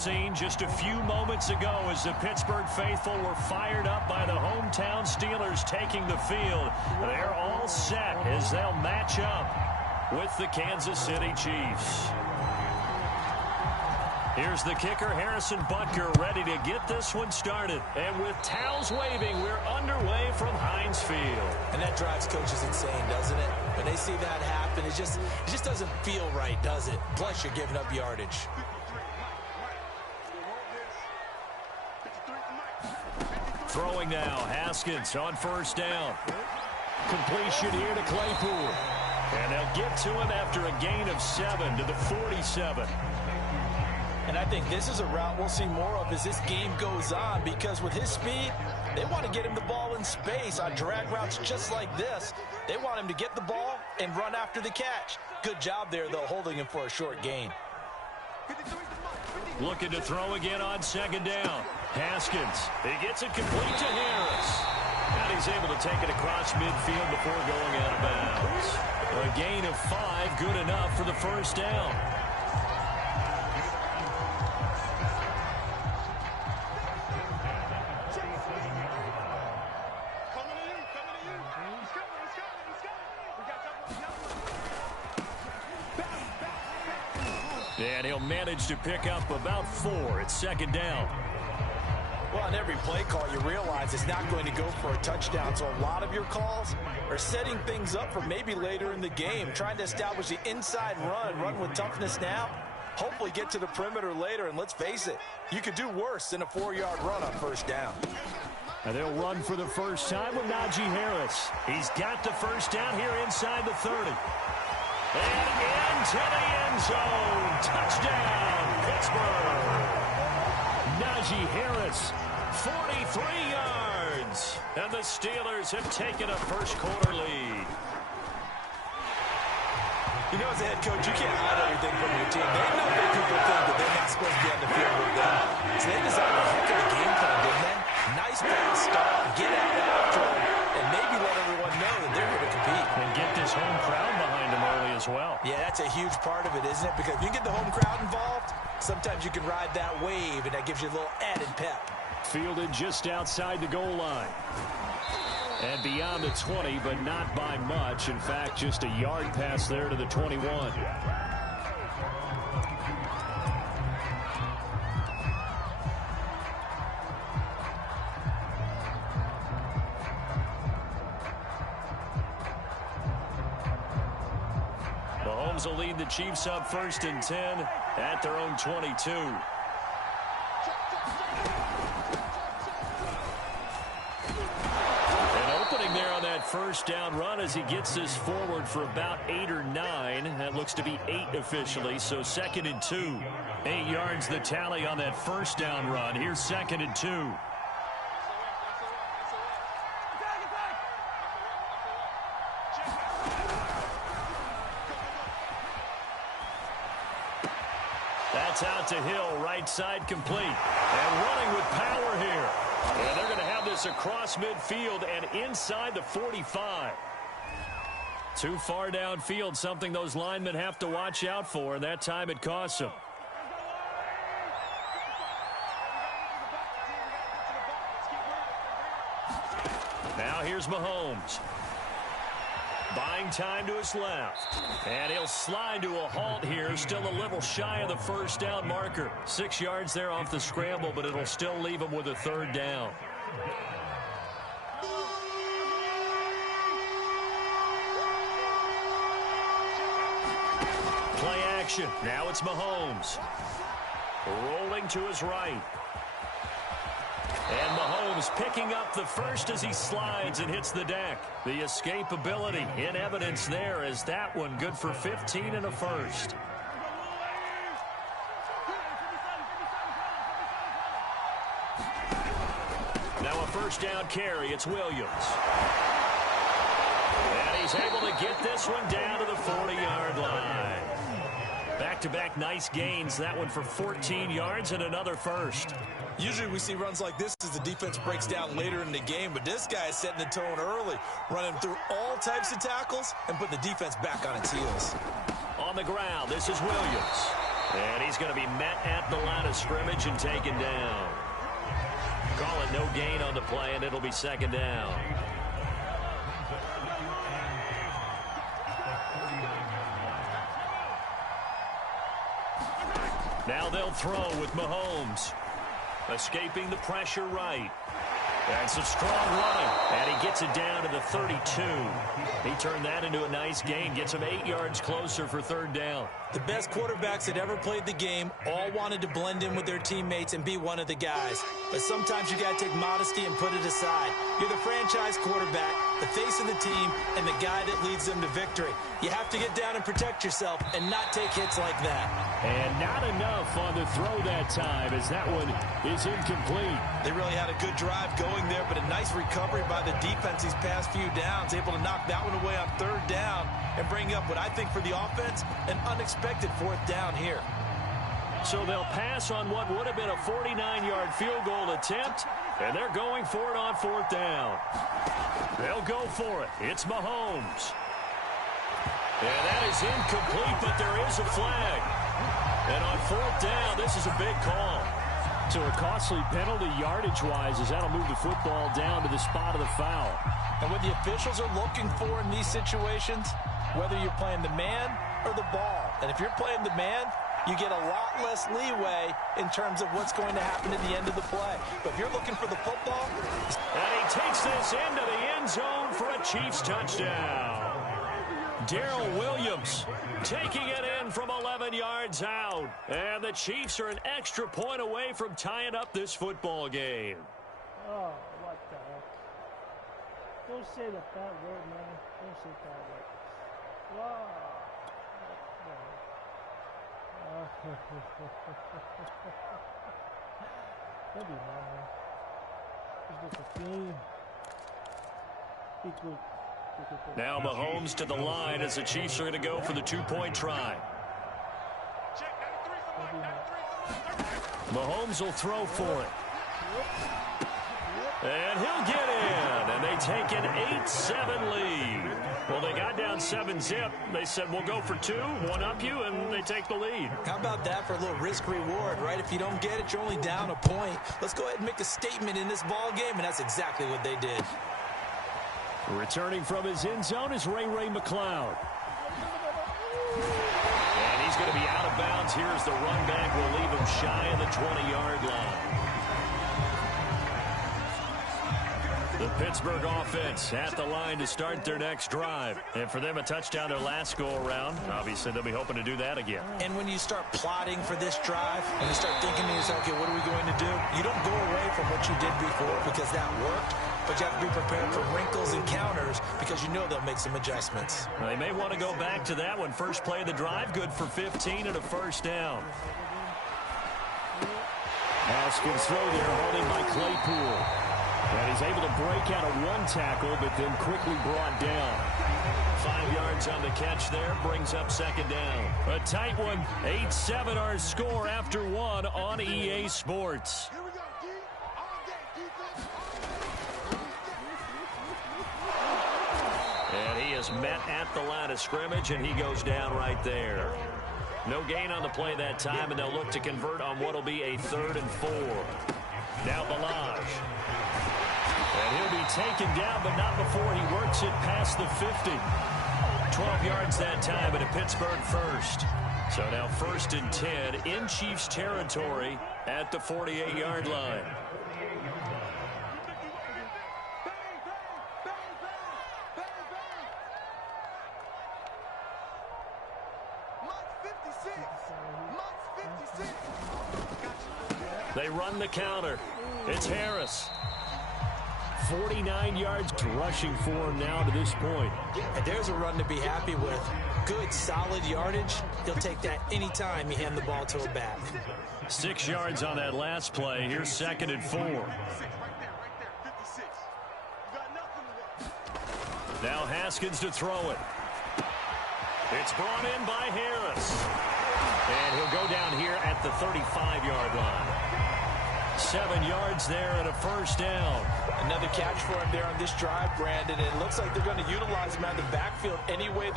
Scene just a few moments ago as the Pittsburgh faithful were fired up by the hometown Steelers taking the field. They're all set as they'll match up with the Kansas City Chiefs. Here's the kicker, Harrison Butker, ready to get this one started. And with towels waving, we're underway from Heinz Field. And that drives coaches insane, doesn't it? When they see that happen, it just doesn't feel right, does it? Plus, you're giving up yardage. Throwing now, Haskins on first down. Completion here to Claypool. And they'll get to him after a gain of 7 to the 47. And I think this is a route we'll see more of as this game goes on, because with his speed, they want to get him the ball in space on drag routes just like this. They want him to get the ball and run after the catch. Good job there, though, holding him for a short gain. Looking to throw again on second down. Haskins, he gets it complete to Harris. And he's able to take it across midfield before going out of bounds. A gain of 5, good enough for the first down. And he'll manage to pick up about 4 at second down. Well, on every play call, you realize it's not going to go for a touchdown. So a lot of your calls are setting things up for maybe later in the game, trying to establish the inside run with toughness now, hopefully get to the perimeter later. And let's face it, you could do worse than a 4-yard run on first down. And they'll run for the first time with Najee Harris. He's got the first down here inside the 30. And into the end zone. Touchdown, Pittsburgh. Najee Harris, 43 yards. And the Steelers have taken a first-quarter lead. You know, as a head coach, you can't hide everything from your team. They know that people think that they're not supposed to be on the field with them. So they designed a heck of a game plan, didn't they? Nice pass start, get out after them, and maybe let everyone know that they're here to compete. And get this home crowd behind them early as well. Yeah, that's a huge part of it, isn't it? Because if you get the home crowd involved, sometimes you can ride that wave, and that gives you a little added pep. Fielded just outside the goal line. And beyond the 20, but not by much. In fact, just a yard pass there to the 21. Mahomes will lead the Chiefs up 1st and 10 at their own 22. First down run as he gets this forward for about 8 or 9. That looks to be 8 officially, so 2nd and 2. 8 yards the tally on that first down run. Here's 2nd and 2. That's out to Hill, right side complete. And running with power here. And they're going to have this across midfield and inside the 45. Too far downfield, something those linemen have to watch out for, and that time it costs them. Now here's Mahomes. Buying time to his left. And he'll slide to a halt here. Still a little shy of the first down marker. 6 yards there off the scramble, but it'll still leave him with a 3rd down. Play action. Now it's Mahomes. Rolling to his right. And Mahomes picking up the first as he slides and hits the deck. The escapability in evidence there as that one good for 15 and a first. Now a first down carry. It's Williams. And he's able to get this one down to the 40-yard line. Back-to-back nice gains. That one for 14 yards and another first. Usually we see runs like this as the defense breaks down later in the game, but this guy is setting the tone early, running through all types of tackles and putting the defense back on its heels. On the ground, this is Williams. And he's going to be met at the line of scrimmage and taken down. Call it no gain on the play, and it'll be second down. Now they'll throw with Mahomes. Escaping the pressure right. And some strong running. And he gets it down to the 32. He turned that into a nice gain. Gets him 8 yards closer for third down. The best quarterbacks that ever played the game all wanted to blend in with their teammates and be one of the guys. But sometimes you got to take modesty and put it aside. You're the franchise quarterback, the face of the team, and the guy that leads them to victory. You have to get down and protect yourself and not take hits like that. And not enough on the throw that time, as that one is incomplete. They really had a good drive going there, but a nice recovery by the defense these past few downs, able to knock that one away on third down and bring up what I think for the offense, an unexpected fourth down here. So they'll pass on what would have been a 49-yard field goal attempt, and they're going for it on fourth down. They'll go for it. It's Mahomes. And that is incomplete, but there is a flag. And on fourth down, this is a big call. So a costly penalty yardage-wise, as that'll move the football down to the spot of the foul. And what the officials are looking for in these situations, whether you're playing the man or the ball. And if you're playing the man, you get a lot less leeway in terms of what's going to happen at the end of the play. But if you're looking for the football. And he takes this into the end zone for a Chiefs touchdown. Darrell Williams taking it in from 11 yards out. And the Chiefs are an extra point away from tying up this football game. Oh, what the heck. Don't say the bad word, man. Don't say bad word. Wow. Don't be mad, man. It's just a game. Be good. Now Mahomes to the line as the Chiefs are going to go for the two-point try. Mahomes will throw for it. And he'll get in. And they take an 8-7 lead. Well, they got down 7-zip. They said, we'll go for two, one up you, and they take the lead. How about that for a little risk-reward, right? If you don't get it, you're only down a point. Let's go ahead and make a statement in this ball game, and that's exactly what they did. Returning from his end zone is Ray McCloud. And he's going to be out of bounds. Here's the run back. Will leave him shy of the 20-yard line. The Pittsburgh offense at the line to start their next drive. And for them, a touchdown their last go-around. Obviously, they'll be hoping to do that again. And when you start plotting for this drive, and you start thinking to yourself, okay, what are we going to do? You don't go away from what you did before because that worked. But you have to be prepared for wrinkles and counters because you know they'll make some adjustments. They may want to go back to that one. First play of the drive, good for 15 and a first down. Haskins throw there, holding by Claypool. And he's able to break out of one tackle, but then quickly brought down. 5 yards on the catch there, brings up second down. A tight one, 8-7 our score after one on EA Sports. And he is met at the line of scrimmage, and he goes down right there. No gain on the play that time, and they'll look to convert on what will be a 3rd and 4. Now Balaj. And he'll be taken down, but not before he works it past the 50. 12 yards that time, and a Pittsburgh first. So now 1st and 10 in Chiefs territory at the 48-yard line. They run the counter. It's Harris. 49 yards rushing for him now to this point. And there's a run to be happy with. Good, solid yardage. He'll take that anytime you hand the ball to a back. 6 yards on that last play. Here's 2nd and 4. Now Haskins to throw it. It's brought in by Harris. And he'll go down here at the 35-yard line. 7 yards there and a first down. Another catch for him there on this drive, Brandon. And it looks like they're going to utilize him out of the backfield any way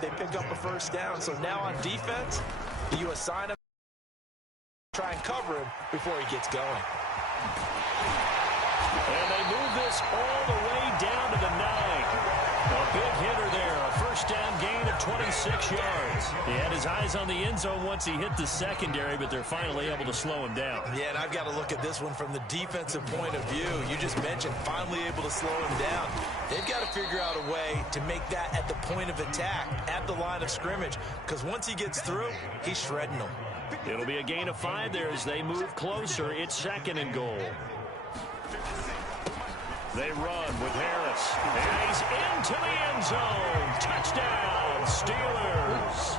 they pick up a first down. So now on defense, You assign him, try and cover him before he gets going. And they move this all the way down to the 9. A big hitter there. A first down gain of 26 yards. He had his eyes on the end zone once he hit the secondary, but they're finally able to slow him down. Yeah, and I've got to look at this one from the defensive point of view. You just mentioned finally able to slow him down. They've got to figure out a way to make that at the point of attack, at the line of scrimmage, because once he gets through, he's shredding them. It'll be a gain of 5 there as they move closer. It's 2nd and goal. They run with Harris. And he's into the end zone. Touchdown, Steelers.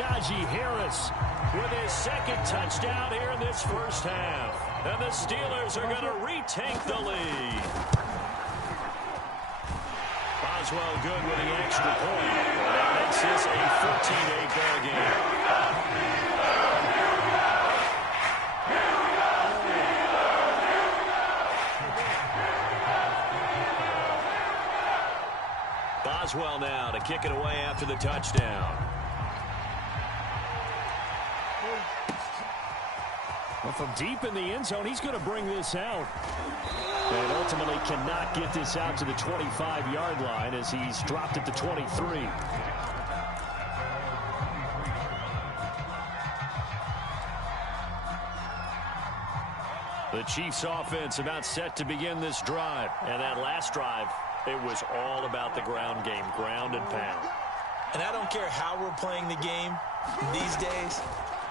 Najee Harris with his 2nd touchdown here in this first half. And the Steelers are going to retake the lead. Boswell good with the extra point. That makes this a 14-8 ball game. Boswell now to kick it away after the touchdown. Well, from deep in the end zone, he's going to bring this out. And ultimately cannot get this out to the 25-yard line as he's dropped it to 23. The Chiefs offense about set to begin this drive. And that last drive, it was all about the ground game, ground and pound. And I don't care how we're playing the game these days,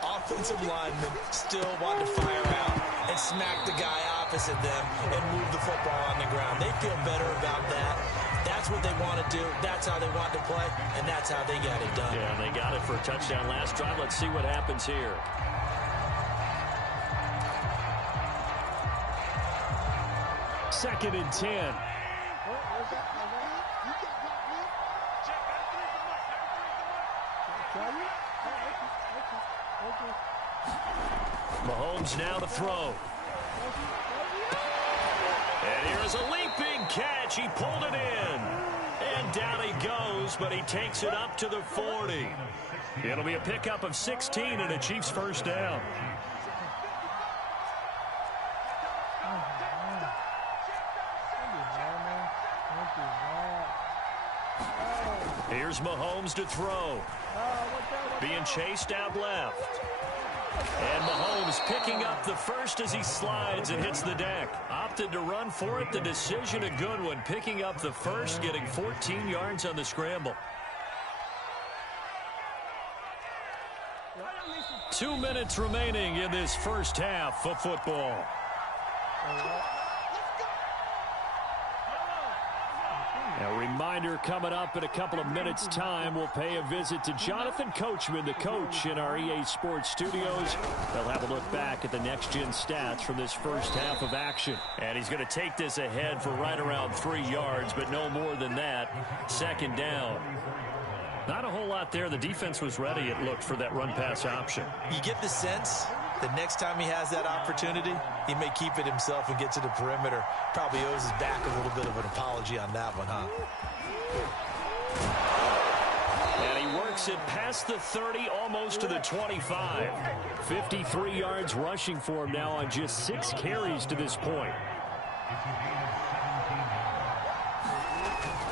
offensive linemen still want to fire out and smack the guy opposite them and move the football on the ground. They feel better about that. That's what they want to do. That's how they want to play, and that's how they got it done. Yeah, and they got it for a touchdown last drive. Let's see what happens here. Second and 10. Mahomes now to throw. And here is a leaping catch. He pulled it in. And down he goes, but he takes it up to the 40. It'll be a pickup of 16 and a Chiefs first down. Here's Mahomes to throw. Being chased out left. And Mahomes picking up the first as he slides and hits the deck. Opted to run for it. The decision a good one. Picking up the first, getting 14 yards on the scramble. 2 minutes remaining in this first half of football. A reminder coming up in a couple of minutes' time. We'll pay a visit to Jonathan Coachman, the coach in our EA Sports studios. They'll have a look back at the next-gen stats from this first half of action. And he's going to take this ahead for right around 3 yards, but no more than that. 2nd down. Not a whole lot there. The defense was ready, it looked, for that run-pass option. You get the sense that next time he has that opportunity, he may keep it himself and get to the perimeter. Probably owes his back a little bit of an apology on that one, huh? And he works it past the 30, almost to the 25. 53 yards rushing for him now on just 6 carries to this point.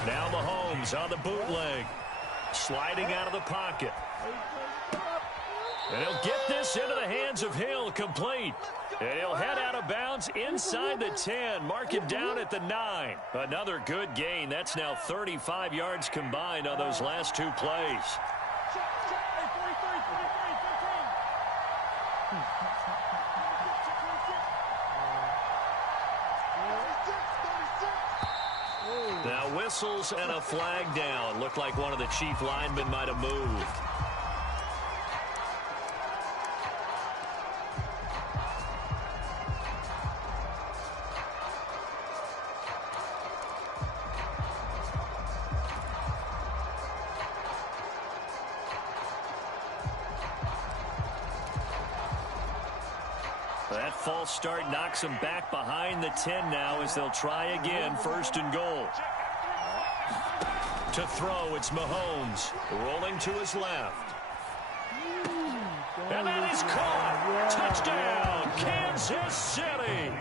Now Mahomes on the bootleg. Sliding out of the pocket. And he'll get this into the hands of Hill, complete. And he'll head out of bounds inside the 10, mark it down at the 9. Another good gain. That's now 35 yards combined on those last 2 plays. Now whistles and a flag down. Looked like one of the Chief linemen might have moved. That false start knocks them back behind the 10 now as they'll try again. 1st and goal. To throw, it's Mahomes. Rolling to his left. And that is caught. Touchdown, Kansas City.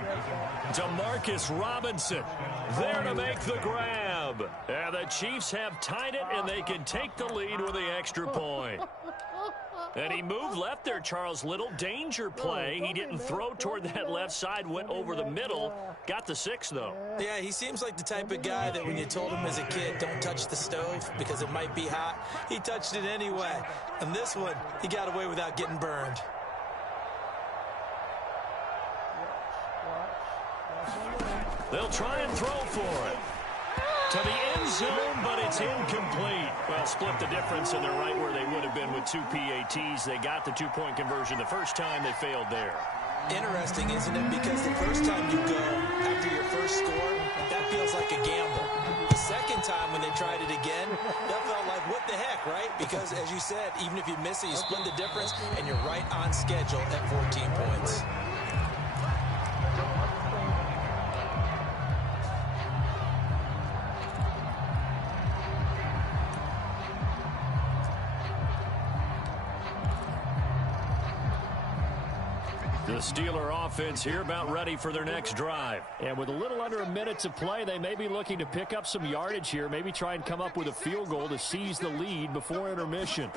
Demarcus Robinson there to make the grab. And the Chiefs have tied it, and they can take the lead with the extra point. And he moved left there, Charles Little. Danger play. He didn't throw toward that left side, went over the middle. Got the 6, though. Yeah, he seems like the type of guy that when you told him as a kid, don't touch the stove because it might be hot, he touched it anyway. And this one, he got away without getting burned. They'll try and throw for it. To the end zone, but it's incomplete. Well, split the difference, and they're right where they would have been with 2 PATs. They got the 2-point conversion the first time. They failed there. Interesting, isn't it? Because the first time you go after your first score, that feels like a gamble. The second time when they tried it again, that felt like, what the heck, right? Because, as you said, even if you miss it, you split the difference, and you're right on schedule at 14 points. The Steeler offense here about ready for their next drive. And with a little under a minute to play, they may be looking to pick up some yardage here, maybe try and come up with a field goal to seize the lead before intermission.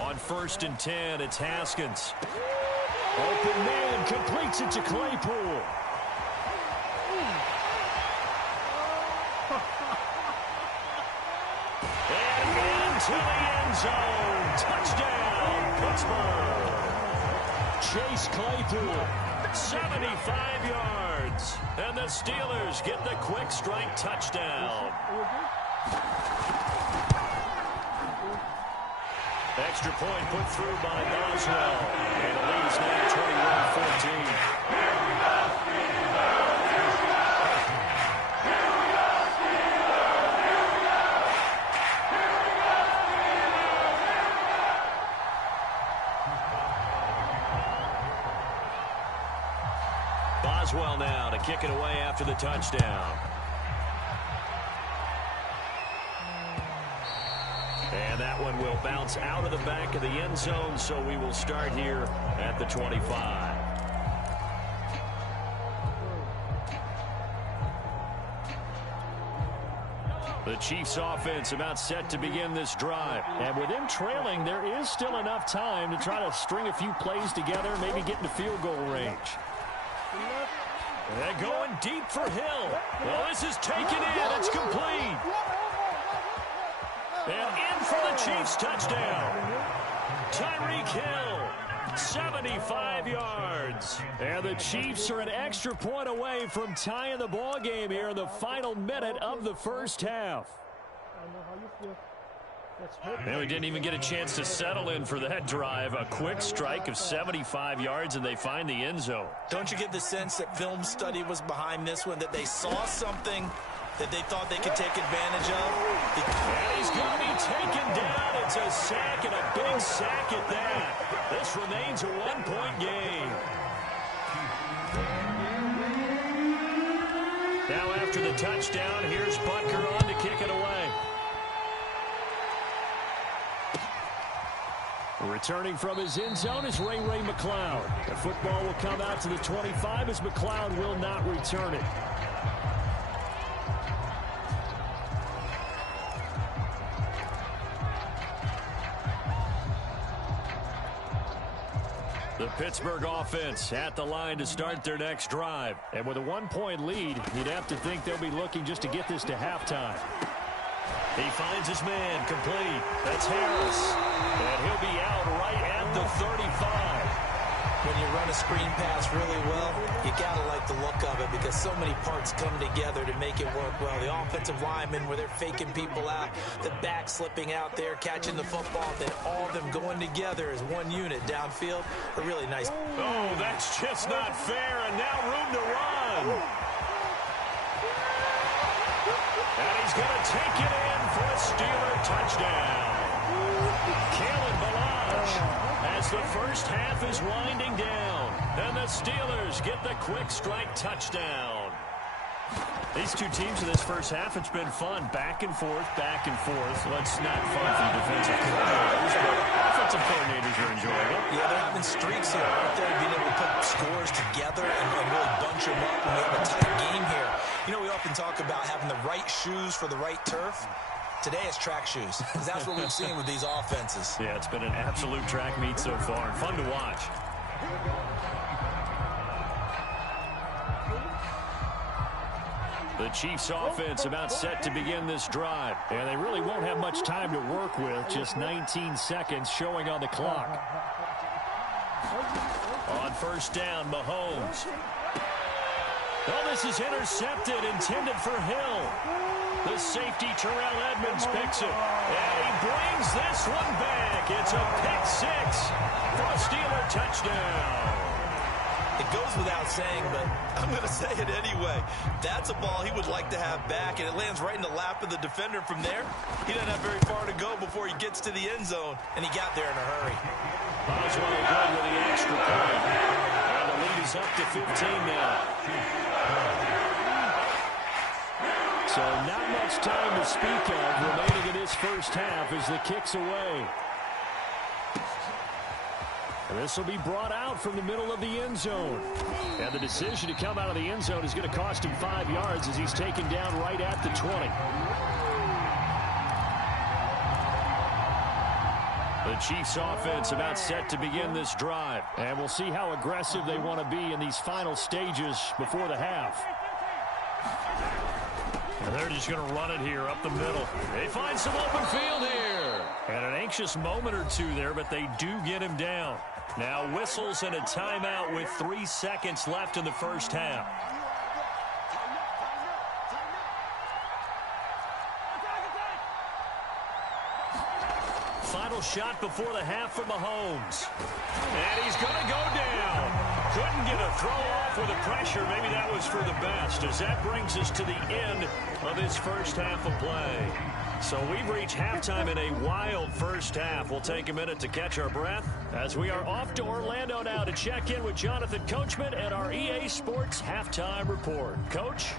On 1st and 10, it's Haskins. Open man, completes it to Claypool. And into the end zone. Touchdown, Pittsburgh. Chase Claypool, 75 yards. And the Steelers get the quick strike touchdown. Extra point put through by Boswell. And the lead is now 21-14. Boswell now to kick it away after the touchdown. And that one will bounce out of the back of the end zone, so we will start here at the 25. The Chiefs offense about set to begin this drive. And with them trailing, there is still enough time to try to string a few plays together, maybe get into field goal range. They're going deep for Hill. Well, this is taken in. It's complete. And in for the Chiefs touchdown. Tyreek Hill, 75 yards. And the Chiefs are an extra point away from tying the ball game here in the final minute of the first half. And we didn't even get a chance to settle in for that drive. A quick strike of 75 yards, and they find the end zone. Don't you get the sense that film study was behind this one, that they saw something that they thought they could take advantage of? And he's going to be taken down. It's a sack, and a big sack at that. This remains a one-point game. Now after the touchdown, here's Butker on to kick it away. Returning from his end zone is Ray McLeod. The football will come out to the 25 as McLeod will not return it. The Pittsburgh offense at the line to start their next drive. And with a one-point lead, you'd have to think they'll be looking just to get this to halftime. He finds his man complete. That's Harris. And he'll be out right at the 35. When you run a screen pass really well, you got to like the look of it because so many parts come together to make it work well. The offensive linemen where they're faking people out, the back slipping out there, catching the football, then all of them going together as one unit downfield. A really nice. Oh, that's just not fair, and now room to run. And he's going to take it in for a Steeler touchdown. Kalen Ballage as the first half is winding down. And the Steelers get the quick strike touchdown. These two teams in this first half, it's been fun. Back and forth, back and forth. Well, it's not fun for the defensive coordinators, but offensive coordinators are enjoying it. Yeah, they're having streaks here, aren't they? Being able to put scores together and really bunch them up and make a tight game here. You know, we often talk about having the right shoes for the right turf. Today it's track shoes, because that's what we've seen with these offenses. Yeah, it's been an absolute track meet so far, and fun to watch. The Chiefs offense about set to begin this drive. And they really won't have much time to work with. Just 19 seconds showing on the clock. On first down, Mahomes. Oh, this is intercepted, intended for Hill. The safety, Terrell Edmonds, picks it. And he brings this one back. It's a pick 6 for a Steeler touchdown. It goes without saying, but I'm going to say it anyway. That's a ball he would like to have back, and it lands right in the lap of the defender. From there, he doesn't have very far to go before he gets to the end zone, and he got there in a hurry. Oswald good with the extra point. And the lead is up to 15 now. So not much time to speak of remaining in this first half as the kick's away. This will be brought out from the middle of the end zone. And the decision to come out of the end zone is going to cost him 5 yards as he's taken down right at the 20. The Chiefs offense about set to begin this drive. And we'll see how aggressive they want to be in these final stages before the half. And they're just going to run it here up the middle. They find some open field here. And an anxious moment or two there, but they do get him down. Now whistles and a timeout with 3 seconds left in the first half. Final shot before the half for Mahomes. And he's going to go down. Couldn't get a throw off with the pressure. Maybe that was for the best, as that brings us to the end of this first half of play. So we've reached halftime in a wild first half. We'll take a minute to catch our breath as we are off to Orlando now to check in with Jonathan Coachman and our EA Sports Halftime Report. Coach?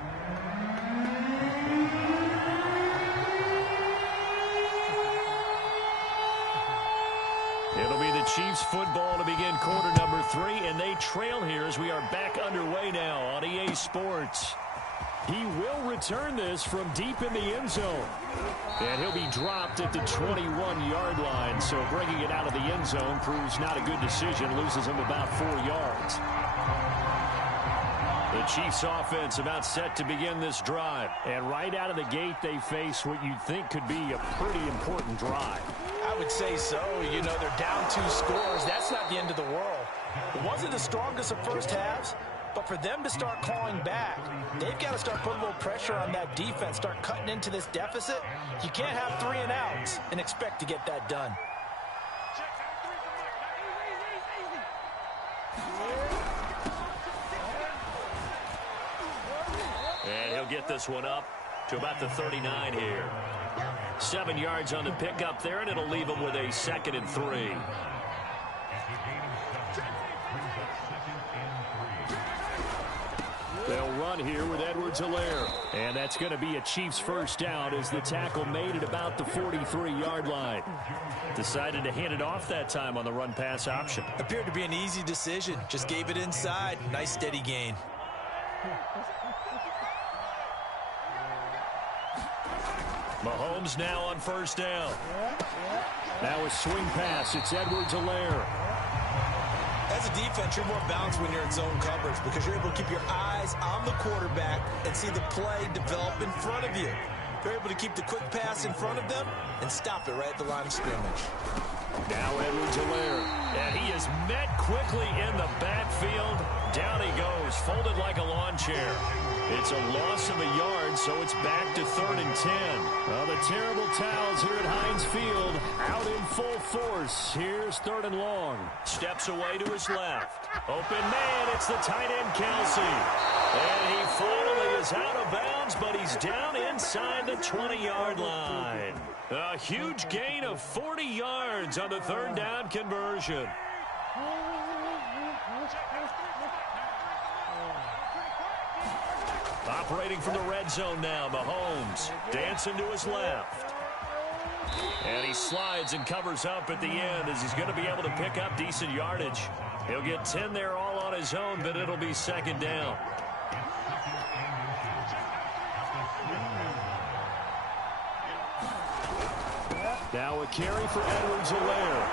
It'll be the Chiefs football to begin quarter number 3, and they trail here as we are back underway now on EA Sports. He will return this from deep in the end zone. And he'll be dropped at the 21-yard line. So bringing it out of the end zone proves not a good decision. Loses him about 4 yards. The Chiefs offense about set to begin this drive. And right out of the gate, they face what you'd think could be a pretty important drive. I would say so. You know, they're down 2 scores. That's not the end of the world. It wasn't the strongest of first halves. But for them to start clawing back, they've got to start putting a little pressure on that defense, start cutting into this deficit. You can't have 3 and outs and expect to get that done. And he'll get this one up to about the 39 here. 7 yards on the pickup there, and it'll leave him with a 2nd and 3. They'll run here with Edwards-Helaire. And that's going to be a Chiefs first down as the tackle made at about the 43-yard line. Decided to hand it off that time on the run-pass option. Appeared to be an easy decision. Just gave it inside. Nice steady gain. Mahomes now on first down. Now a swing pass. It's Edwards-Helaire. As a defense, you're more balanced when you're in zone coverage because you're able to keep your eyes on the quarterback and see the play develop in front of you. You're able to keep the quick pass in front of them and stop it right at the line of scrimmage. Now Edwards-Helaire. And he is met quickly in the backfield. Down he goes, folded like a lawn chair. It's a loss of a yard, so it's back to 3rd and 10. Well, the terrible towels here at Heinz Field out in full force. Here's 3rd and long. Steps away to his left. Open man, it's the tight end Kelsey. And he finally is out of bounds, but he's down inside the 20-yard line. A huge gain of 40 yards on the 3rd down conversion. Operating from the red zone now, Mahomes dancing to his left. And he slides and covers up at the end as he's going to be able to pick up decent yardage. He'll get 10 there all on his own, but it'll be second down. Now a carry for Edwards-Helaire.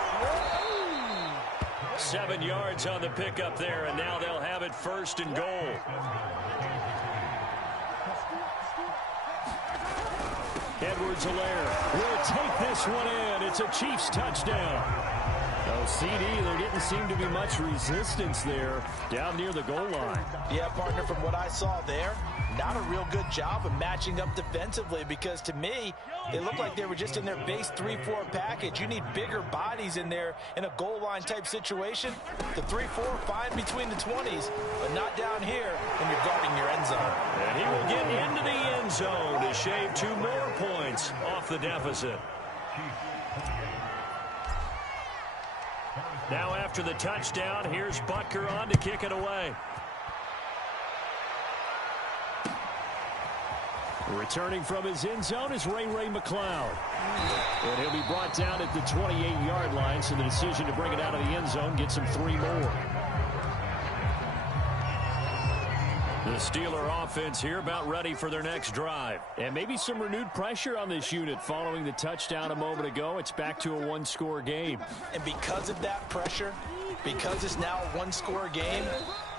7 yards on the pickup there, and now they'll have it first and goal. Edwards-Helaire will take this one in. It's a Chiefs touchdown. Oh, CD, there didn't seem to be much resistance there down near the goal line. Yeah, partner, from what I saw there, not a real good job of matching up defensively, because to me, it looked like they were just in their base 3-4 package. You need bigger bodies in there in a goal line type situation. The 3-4 fine between the 20s, but not down here when you're guarding your end zone. And he will get into the end zone to shave 2 more points off the deficit. Now after the touchdown, here's Butker on to kick it away. Returning from his end zone is Ray McCloud. And he'll be brought down at the 28-yard line, so the decision to bring it out of the end zone gets him 3 more. The Steeler offense here about ready for their next drive. And maybe some renewed pressure on this unit following the touchdown a moment ago. It's back to a 1-score game. And because of that pressure, because it's now a 1-score game,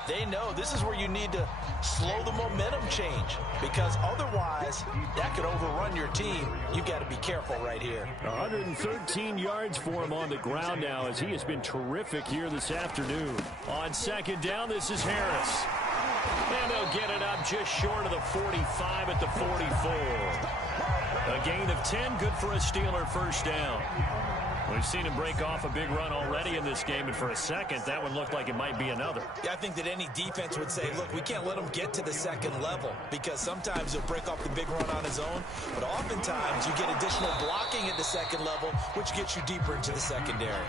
they know this is where you need to slow the momentum change, because otherwise that could overrun your team. You've got to be careful right here. 113 yards for him on the ground now, as he has been terrific here this afternoon. On second down, this is Harris. And they'll get it up just short of the 45 at the 44. A gain of 10, good for a Steeler first down. We've seen him break off a big run already in this game, and for a second, that one looked like it might be another. Yeah, I think that any defense would say, look, we can't let him get to the second level, because sometimes he'll break off the big run on his own, but oftentimes you get additional blocking at the second level, which gets you deeper into the secondary.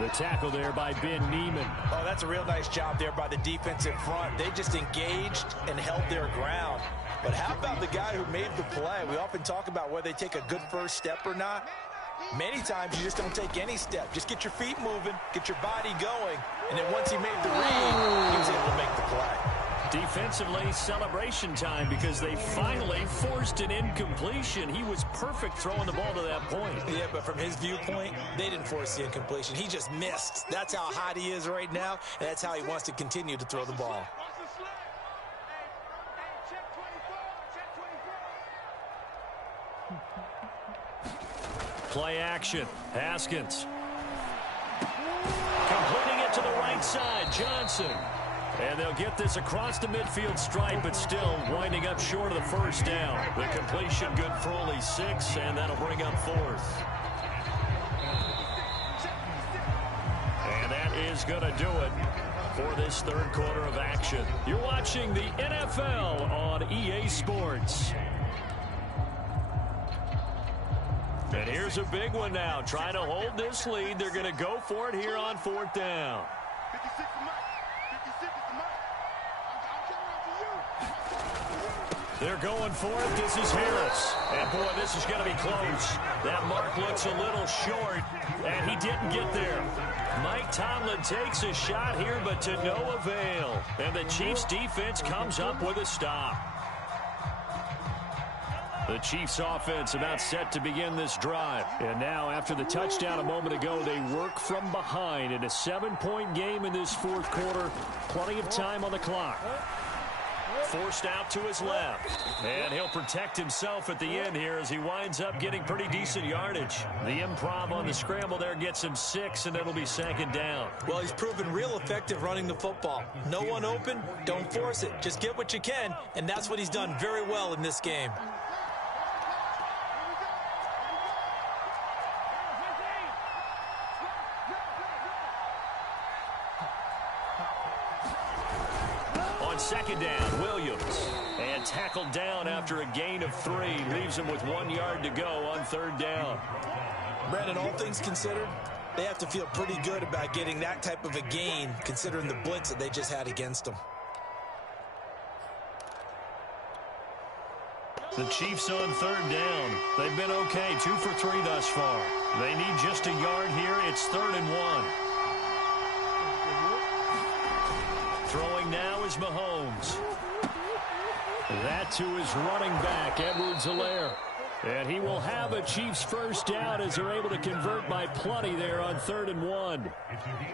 The tackle there by Ben Neiman. Oh, that's a real nice job there by the defensive front. They just engaged and held their ground. But how about the guy who made the play? We often talk about whether they take a good first step or not. Many times you just don't take any step. Just get your feet moving, get your body going, and then once he made the read, he was able to make the play. Defensively, celebration time, because they finally forced an incompletion. He was perfect throwing the ball to that point. Yeah, but from his viewpoint, they didn't force the incompletion. He just missed. That's how hot he is right now, and that's how he wants to continue to throw the ball. Play action. Haskins. Completing it to the right side. Johnson. And they'll get this across the midfield stripe, but still winding up short of the first down. The completion good for only 6, and that'll bring up 4th. And that is going to do it for this third quarter of action. You're watching the NFL on EA Sports. And here's a big one now. Trying to hold this lead. They're going to go for it here on 4th down. They're going for it. This is Harris. And, boy, this is going to be close. That mark looks a little short, and he didn't get there. Mike Tomlin takes a shot here, but to no avail. And the Chiefs' defense comes up with a stop. The Chiefs' offense about set to begin this drive. And now, after the touchdown a moment ago, they work from behind in a 7-point game in this fourth quarter. Plenty of time on the clock. Forced out to his left. And he'll protect himself at the end here as he winds up getting pretty decent yardage. The improv on the scramble there gets him 6, and it'll be second down. Well, he's proven real effective running the football. No one open, don't force it. Just get what you can, and that's what he's done very well in this game. Second down, Williams. And tackled down after a gain of 3. Leaves him with 1 yard to go on 3rd down. Brandon, all things considered, they have to feel pretty good about getting that type of a gain, considering the blitz that they just had against them. The Chiefs on third down. They've been okay, 2 for 3 thus far. They need just a yard here. It's 3rd and 1. Throwing now is Mahomes. That to his running back, Edwards-Helaire. And he will have a Chiefs first down as they're able to convert by plenty there on 3rd and 1. One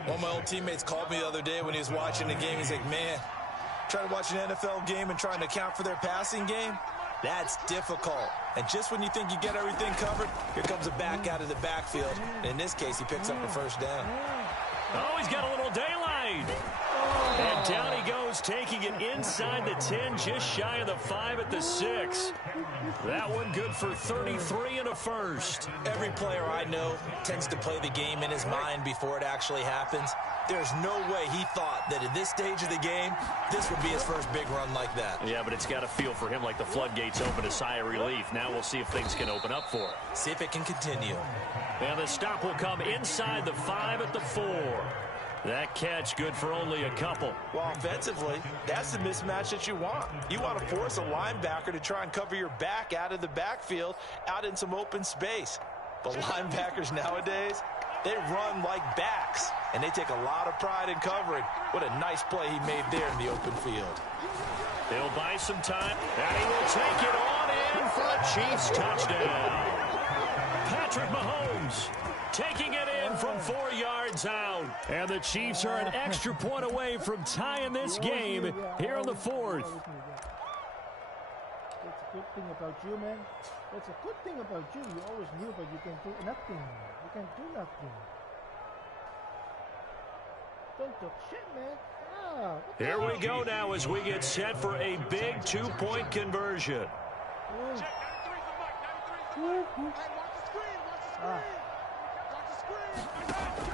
of my old teammates called me the other day when he was watching the game. He's like, man, trying to watch an NFL game and trying to account for their passing game, that's difficult. And just when you think you get everything covered, here comes a back out of the backfield. In this case, he picks up a first down. Oh, he's got a little daylight. And down he goes, taking it inside the 10, just shy of the 5 at the 6. That one good for 33 and a first. Every player I know tends to play the game in his mind before it actually happens. There's no way he thought that at this stage of the game, this would be his first big run like that. Yeah, but it's got to feel for him like the floodgates open, a sigh of relief. Now we'll see if things can open up for him. See if it can continue. And the stop will come inside the 5 at the 4. That catch good for only a couple. Well, offensively, that's the mismatch that you want. You want to force a linebacker to try and cover your back out of the backfield, out in some open space. But linebackers nowadays, they run like backs, and they take a lot of pride in covering. What a nice play he made there in the open field. He'll buy some time, and he will take it on in for a Chiefs touchdown. Patrick Mahomes taking it in from 4 yards out. And the Chiefs are an extra point away from tying this game here in the 4th. That's a good thing about you, man. That's a good thing about you. You always knew, but you can do nothing. You can do nothing. Don't talk shit, man. Here we go now as we get set for a big 2-point conversion.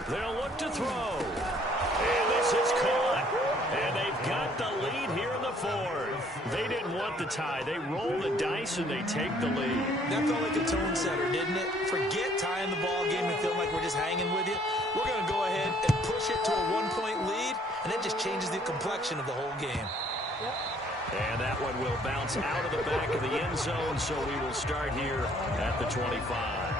They'll look to throw. And this is caught. And they've got the lead here in the 4th. They didn't want the tie. They roll the dice and they take the lead. That felt like a tone setter, didn't it? Forget tying the ball game and feeling like we're just hanging with you. We're going to go ahead and push it to a 1-point lead, and that just changes the complexion of the whole game. And that one will bounce out of the back of the end zone, so we will start here at the 25.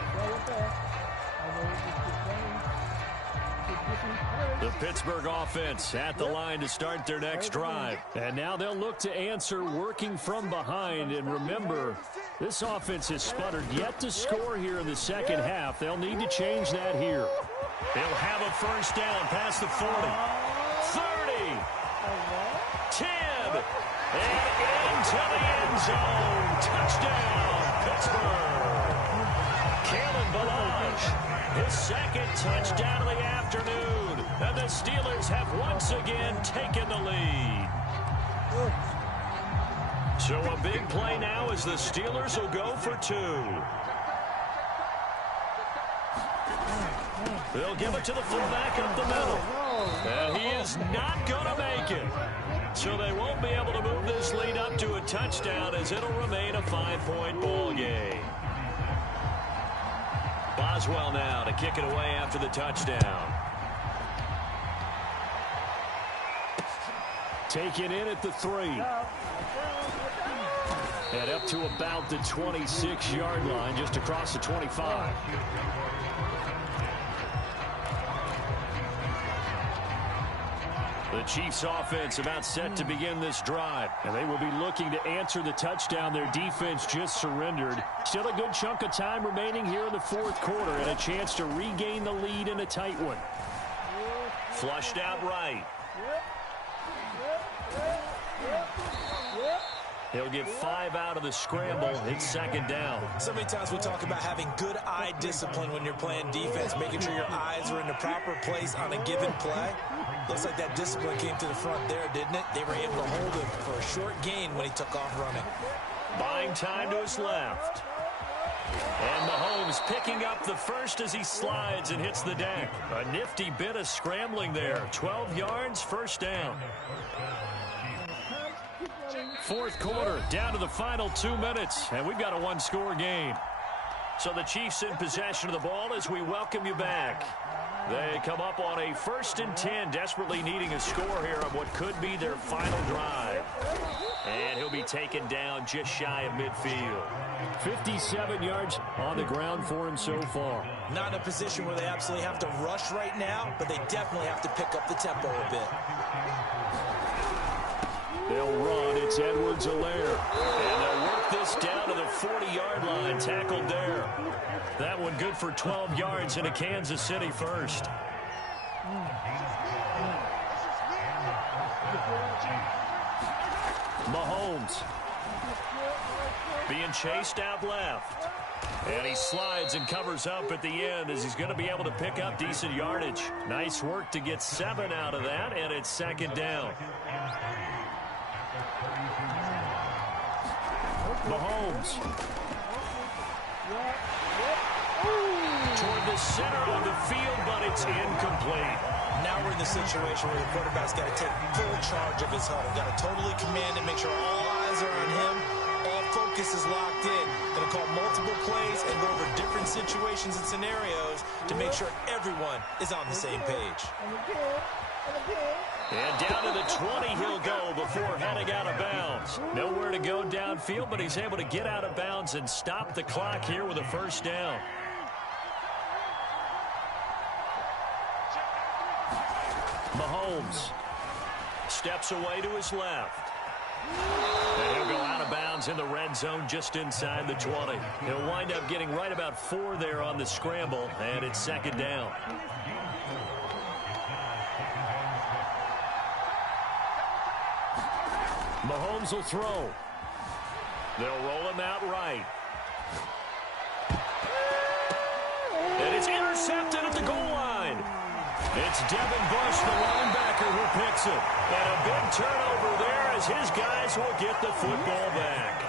The Pittsburgh offense at the line to start their next drive. And now they'll look to answer working from behind. And remember, this offense has sputtered yet to score here in the second half. They'll need to change that here. They'll have a first down past the 40. 30. 10. And into the end zone. Touchdown, Pittsburgh. Kalen Ballage, his second touchdown of the afternoon. And the Steelers have once again taken the lead. So a big play now as the Steelers will go for 2. They'll give it to the fullback up the middle. And he is not going to make it. So they won't be able to move this lead up to a touchdown as it'll remain a 5-point ball game. Boswell now to kick it away after the touchdown. Taken in at the 3. And up to about the 26-yard line, just across the 25. The Chiefs offense about set to begin this drive. And they will be looking to answer the touchdown their defense just surrendered. Still a good chunk of time remaining here in the 4th quarter and a chance to regain the lead in a tight one. Flushed out right. He'll get 5 out of the scramble. It's second down. So many times we talk about having good eye discipline when you're playing defense, making sure your eyes are in the proper place on a given play. Looks like that discipline came to the front there, didn't it? They were able to hold him for a short gain when he took off running. Buying time to his left. And Mahomes picking up the first as he slides and hits the deck. A nifty bit of scrambling there. 12 yards, first down. 4th quarter, down to the final 2 minutes, and we've got a 1-score game. So the Chiefs in possession of the ball as we welcome you back. They come up on a 1st and 10, desperately needing a score here on what could be their final drive. And he'll be taken down just shy of midfield. 57 yards on the ground for him so far. Not in a position where they absolutely have to rush right now, but they definitely have to pick up the tempo a bit. They'll run. It's Edwards-Helaire. And they'll work this down to the 40-yard line. Tackled there. That one good for 12 yards in a Kansas City first. Mahomes being chased out left. And he slides and covers up at the end as he's going to be able to pick up decent yardage. Nice work to get 7 out of that, and it's 2nd down. Mahomes. Toward the center of the field, but it's incomplete. Now we're in the situation where the quarterback's got to take full charge of his huddle. Got to totally command and make sure all eyes are on him. All focus is locked in. Going to call multiple plays and go over different situations and scenarios to make sure everyone is on the same page. And down to the 20 he'll go before heading out of bounds. Nowhere to go downfield, but he's able to get out of bounds and stop the clock here with a 1st down. Mahomes steps away to his left. And he'll go out of bounds in the red zone just inside the 20. He'll wind up getting right about 4 there on the scramble, and it's 2nd down. Mahomes will throw. They'll roll him out right. And it's intercepted at the goal line. It's Devin Bush, the linebacker, who picks it. And a big turnover there as his guys will get the football back.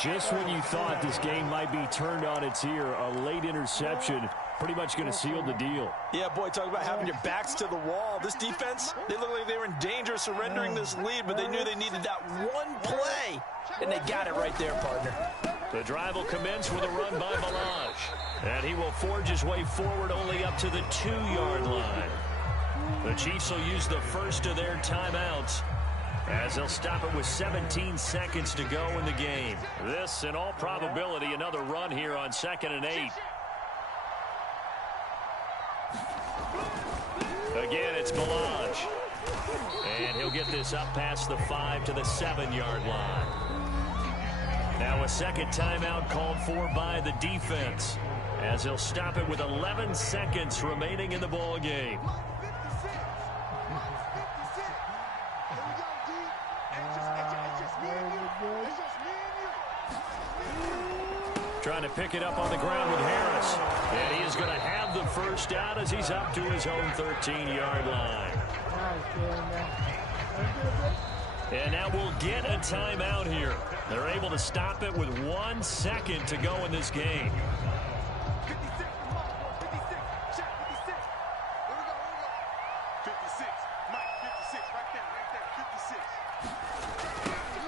Just when you thought this game might be turned on its ear, a late interception pretty much going to seal the deal. Yeah, boy, talk about having your backs to the wall. This defense, they look like they were in danger of surrendering this lead, but they knew they needed that one play, and they got it right there, partner. The drive will commence with a run by Balaj, and he will forge his way forward only up to the 2-yard line. The Chiefs will use the first of their timeouts as they'll stop it with 17 seconds to go in the game. This, in all probability, another run here on 2nd and 8. Again, it's Balaj. And he'll get this up past the 5 to the 7-yard line. Now a second timeout called for by the defense as he'll stop it with 11 seconds remaining in the ball game. Trying to pick it up on the ground with Harris. And he is going to have the first down as he's up to his own 13-yard line. And now we'll get a timeout here. They're able to stop it with 1 second to go in this game.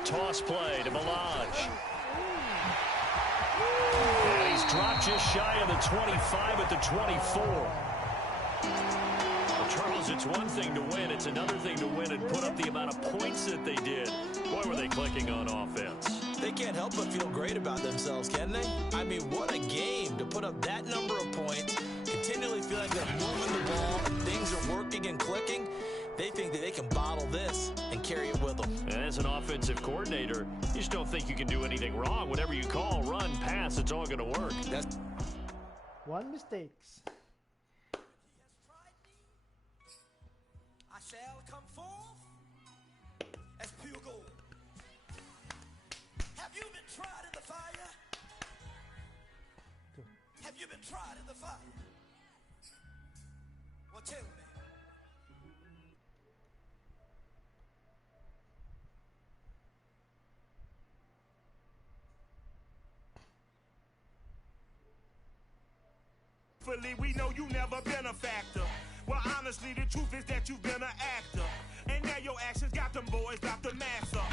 Toss play to Balaj. And he's dropped just shy of the 25 at the 24. Well, Charles, it's one thing to win. It's another thing to win and put up the amount of points that they did. Boy, were they clicking on offense. They can't help but feel great about themselves, can they? I mean, what a game to put up that number of points, continually feeling they're moving the ball, and things are working and clicking. They think that they can bottle this and carry it with them. And as an offensive coordinator, you just don't think you can do anything wrong. Whatever you call, run, pass, it's all going to work. That's one mistakes. I shall come forth as pure gold. Have you been tried in the fire? Have you been tried in the fire? Well, tell me. We know you never been a factor. Well, honestly, the truth is that you've been an actor. And now your actions got them boys, got the mass up.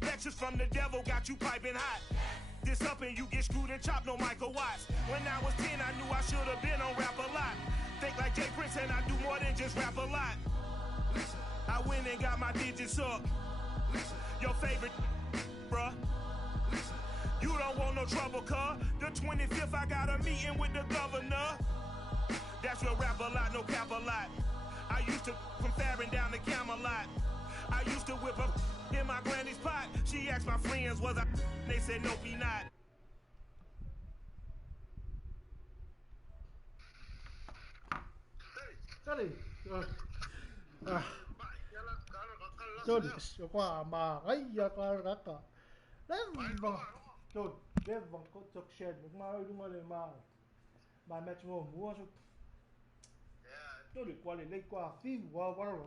Bet Messages from the devil got you piping hot. This up and you get screwed and chopped, no Michael Watts. When I was 10, I knew I should have been on rap a lot. Think like Jay Prince and I do more than just rap a lot. I went and got my digits up. Your favorite, bruh. You don't want no trouble, cuz. The 25th, I got a meeting with the governor. That's real rap a lot, no cap a lot. I used to from Farron down to Camelot. I used to whip up in my granny's pot. She asked my friends, was I? They said, nope, he not. Sorry. Sorry, qua mà ấy giờ qua cả cả. Đấy bằng rồi, đấy bằng có thực hiện được mà đúng không mà bài match ngồi mua rồi. Tôi được qua lấy qua phim qua qua